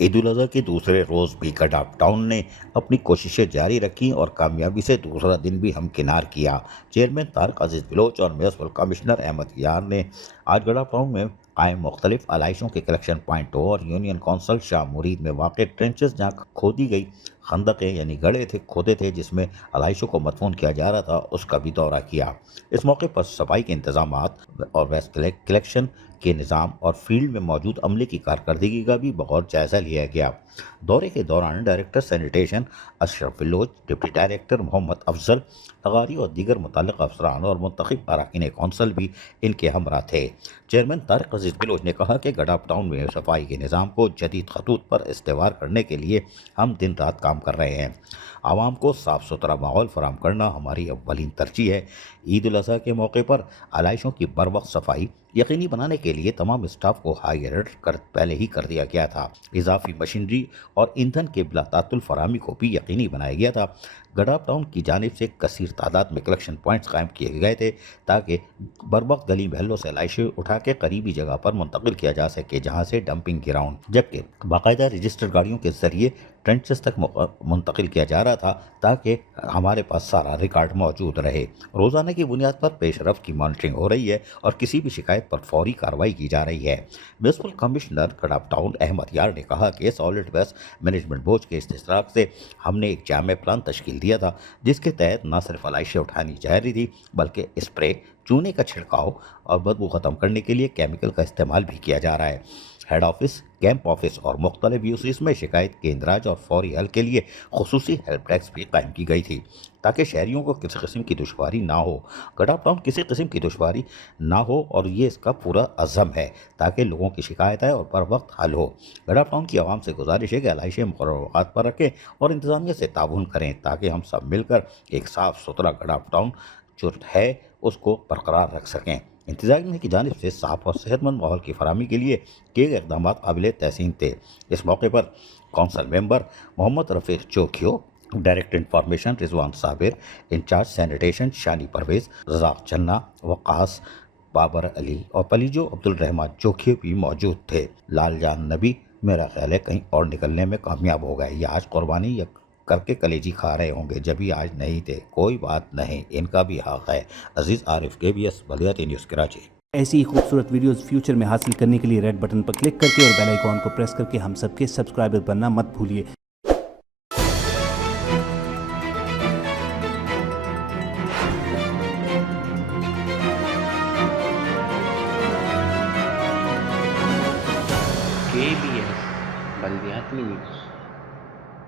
عید الاضحیٰ کے دوسرے روز بھی گڈھا ٹاؤن نے اپنی کوششیں جاری رکھیں اور کامیابی سے دوسرا دن بھی ہمکنار کیا۔ چیئرمین طارق عزیز بلوچ اور میونسپل کمشنر احمد یار نے آج گڈھا ٹاؤن میں قائم مختلف علائشوں کے کلیکشن پوائنٹوں اور یونین کونسل شاہ مرید میں واقع ٹرنچز جہاں کھودی گئی خندقیں یعنی گڑھے کھودے تھے جس میں علائشوں کو مدفون کیا جا رہا تھا، اس کا بھی دورہ کیا۔ اس موقع پر صفائی کے انتظامات اور ویسٹ کلیکشن کے نظام اور فیلڈ میں موجود عملے کی کارکردگی کا بھی بغور جائزہ لیا گیا۔ دورے کے دوران ڈائریکٹر سینیٹیشن اشرف بلوچ، ڈپٹی ڈائریکٹر محمد افضل تغاری اور دیگر متعلقہ افسران اور منتخب اراکین کونسل بھی ان کے ہمراہ تھے۔ چیئرمین طارق عزیز بلوچ نے کہا کہ گڈھا ٹاؤن میں صفائی کے نظام کو جدید خطوط پر استوار کرنے کے لیے ہم دن رات کام کر رہے ہیں۔ عوام کو صاف ستھرا ماحول فراہم کرنا ہماری اولین ترجیح ہے۔ عید الاضحیٰ کے موقع پر علائشوں کی بروقت صفائی یقینی بنانے کے لیے تمام اسٹاف کو ہائی الرٹ پہلے ہی کر دیا گیا تھا۔ اضافی مشینری اور ایندھن کے بلا تعطل فراہمی کو بھی یقینی بنایا گیا تھا۔ گڈھا ٹاؤن کی جانب سے کثیر تعداد میں کلیکشن پوائنٹس قائم کیے گئے تھے تاکہ بروقت گلی محلوں سے علائشیں اٹھا کے قریبی جگہ پر منتقل کیا جا سکے جہاں سے ڈمپنگ گراؤنڈ، جبکہ باقاعدہ رجسٹرڈ گاڑیوں کے ذریعے ٹرنچز تک منتقل کیا جا رہا تھا تاکہ ہمارے پاس سارا ریکارڈ موجود رہے۔ روزانہ کی بنیاد پر پیش رفت کی مانیٹرنگ ہو رہی ہے اور کسی بھی شکایت پر فوری کارروائی کی جا رہی ہے۔ میونسپل کمشنر گڈھا ٹاؤن احمد یار نے کہا کہ سالڈ ویسٹ مینجمنٹ بورڈ کے اشتراک سے ہم نے ایک جامع پلان تشکیل دیا تھا جس کے تحت نہ صرف علائشیں اٹھانی جا رہی تھی بلکہ اسپرے، چونے کا چھڑکاؤ اور بدبو ختم کرنے کے لیے کیمیکل کا استعمال بھی کیا جا رہا ہے۔ ہیڈ آفس، کیمپ آفس اور مختلف یوسیز میں شکایت کے اندراج اور فوری حل کے لیے خصوصی ہیلپ ڈیسک بھی قائم کی گئی تھی تاکہ شہریوں کو کسی قسم کی دشواری نہ ہو۔ گڈھا ٹاؤن کسی قسم کی دشواری نہ ہو اور یہ اس کا پورا عزم ہے تاکہ لوگوں کی شکایت آئے اور پر وقت حل ہو۔ گڈھا ٹاؤن کی عوام سے گزارش ہے کہ علائشیں مقررہ اوقات پر رکھیں اور انتظامیہ سے تعاون کریں تاکہ ہم سب مل کر ایک صاف ستھرا گڈھا ٹاؤن جو ہے اس کو برقرار رکھ سکیں۔ انتظامیہ کی جانب سے صاف اور صحت مند ماحول کی فراہمی کے لیے کیے گئے اقدامات قابل تحسین تھے۔ اس موقع پر کونسل ممبر محمد رفیق چوکھیو، ڈائریکٹر انفارمیشن رضوان صابر، انچارج سینیٹیشن شانی پرویز، رزاق چنا، وقاص بابر علی اور پلیجو عبد الرحمان چوکھیو بھی موجود تھے۔ لال جان نبی میرا خیال ہے کہیں اور نکلنے میں کامیاب ہو گئے، یہ آج قربانی کر کے کلیجی کھا رہے ہوں گے جبھی آج نہیں تھے، کوئی بات نہیں، ان کا بھی حق ہے۔ عزیز عارف، KBS بلدیاتی نیوز کراچی۔ ایسی ہی خوبصورت ویڈیوز فیوچر میں حاصل کرنے کے لیے ریڈ بٹن پر کلک کر کے اور بیل آئیکن کو پریس کر کے ہم سب کے سبسکرائبر بننا مت بھولیے۔ KBS بلدیاتی نیوز۔